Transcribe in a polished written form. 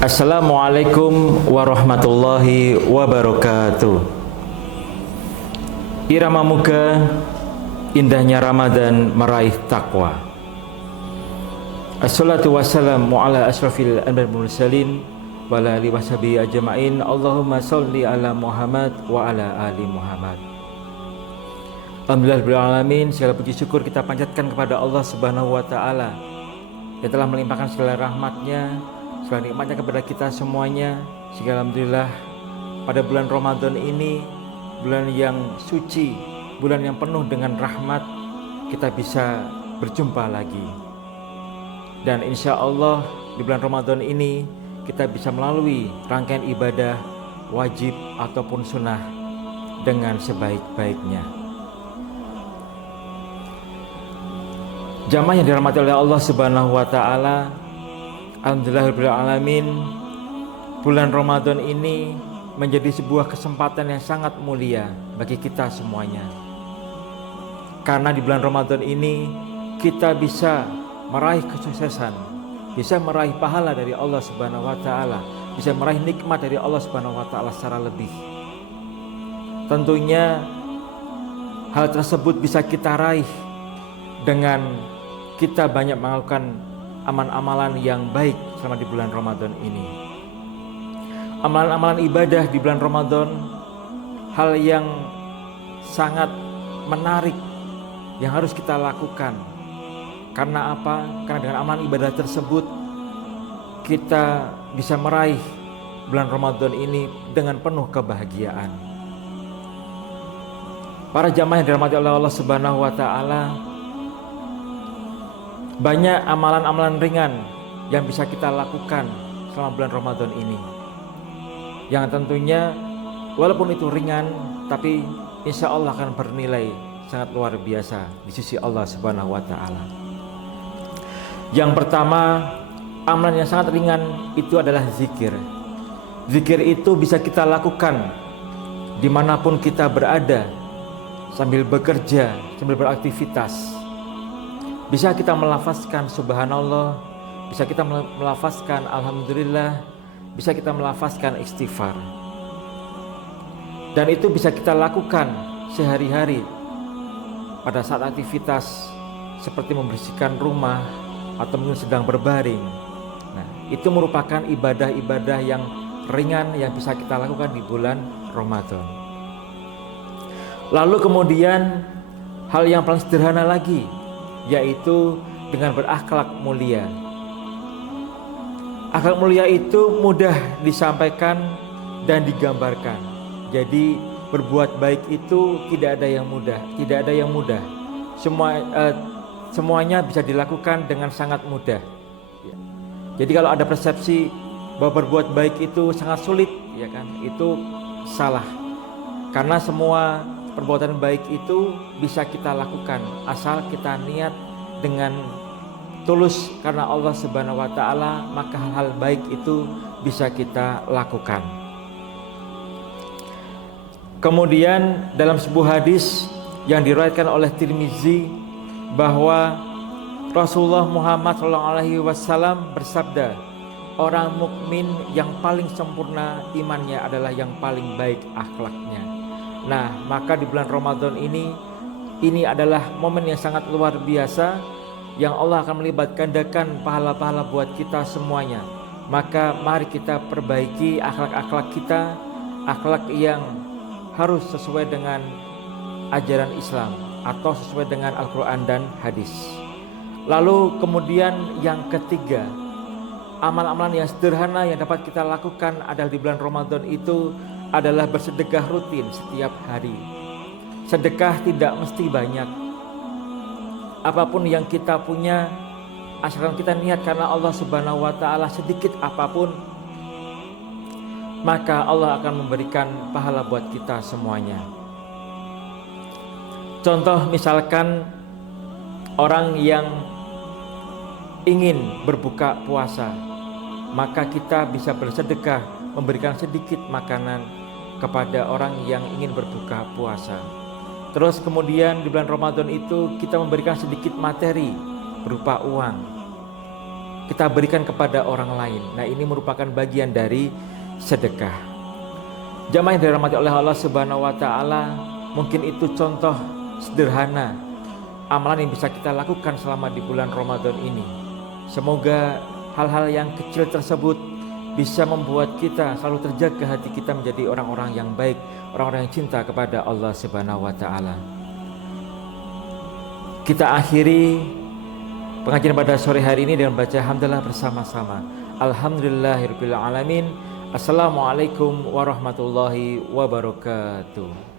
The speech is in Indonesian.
Assalamualaikum warahmatullahi wabarakatuh. Irama muka, indahnya Ramadan meraih takwa. Assalatu wassalamu ala asrafil anbiya'i wal mursalin wa ala alihi washabihi ajma'in. Allahumma sholli ala Muhammad wa ala ali Muhammad. Alhamdulillahirabbil alamin. Segala puji syukur kita panjatkan kepada Allah Subhanahu wa taala yang telah melimpahkan segala rahmatnya, segala nikmatnya kepada kita semuanya. Sehingga alhamdulillah pada bulan Ramadan ini, bulan yang suci, bulan yang penuh dengan rahmat, kita bisa berjumpa lagi. Dan insya Allah di bulan Ramadan ini kita bisa melalui rangkaian ibadah wajib ataupun sunnah dengan sebaik-baiknya. Jamaah yang dirahmati oleh Allah Subhanahu wa taala, alhamdulillahirabbil alamin, bulan Ramadan ini menjadi sebuah kesempatan yang sangat mulia bagi kita semuanya. Karena di bulan Ramadan ini kita bisa meraih kesuksesan, bisa meraih pahala dari Allah Subhanahu wa taala, bisa meraih nikmat dari Allah Subhanahu wa taala secara lebih. Tentunya hal tersebut bisa kita raih dengan kita banyak melakukan amalan-amalan yang baik selama di bulan Ramadan ini. Amalan-amalan ibadah di bulan Ramadan, hal yang sangat menarik yang harus kita lakukan. Karena apa? Karena dengan amalan ibadah tersebut kita bisa meraih bulan Ramadan ini dengan penuh kebahagiaan. Para jamaah yang dirahmati oleh Allah Subhanahu wa taala, banyak amalan-amalan ringan yang bisa kita lakukan selama bulan Ramadan ini, yang tentunya walaupun itu ringan, tapi insya Allah akan bernilai sangat luar biasa di sisi Allah Subhanahu wa taala. Yang pertama, amalan yang sangat ringan itu adalah zikir. Zikir itu bisa kita lakukan dimanapun kita berada, sambil bekerja, sambil beraktivitas. Bisa kita melafazkan subhanallah, bisa kita melafazkan alhamdulillah, bisa kita melafazkan istighfar. Dan itu bisa kita lakukan sehari-hari pada saat aktivitas seperti membersihkan rumah atau mungkin sedang berbaring. Nah, itu merupakan ibadah-ibadah yang ringan yang bisa kita lakukan di bulan Ramadan. Lalu kemudian hal yang paling sederhana lagi, yaitu dengan berakhlak mulia. Akhlak mulia itu mudah disampaikan dan digambarkan. Jadi berbuat baik itu tidak ada yang mudah, tidak ada yang mudah. Semuanya bisa dilakukan dengan sangat mudah. Jadi kalau ada persepsi bahwa berbuat baik itu sangat sulit, ya kan? Itu salah. Karena semua perbuatan baik itu bisa kita lakukan asal kita niat dengan tulus karena Allah Subhanahu wa taala, maka hal-hal baik itu bisa kita lakukan. Kemudian dalam sebuah hadis yang diriwayatkan oleh Tirmizi bahwa Rasulullah Muhammad SAW bersabda, orang mukmin yang paling sempurna imannya adalah yang paling baik akhlaknya. Nah, maka di bulan Ramadan ini adalah momen yang sangat luar biasa yang Allah akan melibat gandakan pahala-pahala buat kita semuanya. Maka mari kita perbaiki akhlak-akhlak kita, akhlak yang harus sesuai dengan ajaran Islam atau sesuai dengan Al-Quran dan hadis. Lalu kemudian yang ketiga, amalan-amalan yang sederhana yang dapat kita lakukan adalah di bulan Ramadan itu adalah bersedekah rutin setiap hari. Sedekah tidak mesti banyak. Apapun yang kita punya, asalkan kita niat karena Allah Subhanahu wa taala, sedikit apapun, maka Allah akan memberikan pahala buat kita semuanya. Contoh misalkan orang yang ingin berbuka puasa, maka kita bisa bersedekah memberikan sedikit makanan kepada orang yang ingin berbuka puasa. Terus kemudian di bulan Ramadan itu kita memberikan sedikit materi berupa uang. kita berikan kepada orang lain. Nah, ini merupakan bagian dari sedekah. Jamaah yang dirahmati oleh Allah Subhanahu wa taala, mungkin itu contoh sederhana amalan yang bisa kita lakukan selama di bulan Ramadan ini. Semoga hal-hal yang kecil tersebut bisa membuat kita selalu terjaga hati kita menjadi orang-orang yang baik, orang-orang yang cinta kepada Allah Subhanahu wa taala. Kita akhiri pengajian pada sore hari ini dengan baca hamdalah bersama-sama. Alhamdulillahirabbil alamin. Assalamualaikum warahmatullahi wabarakatuh.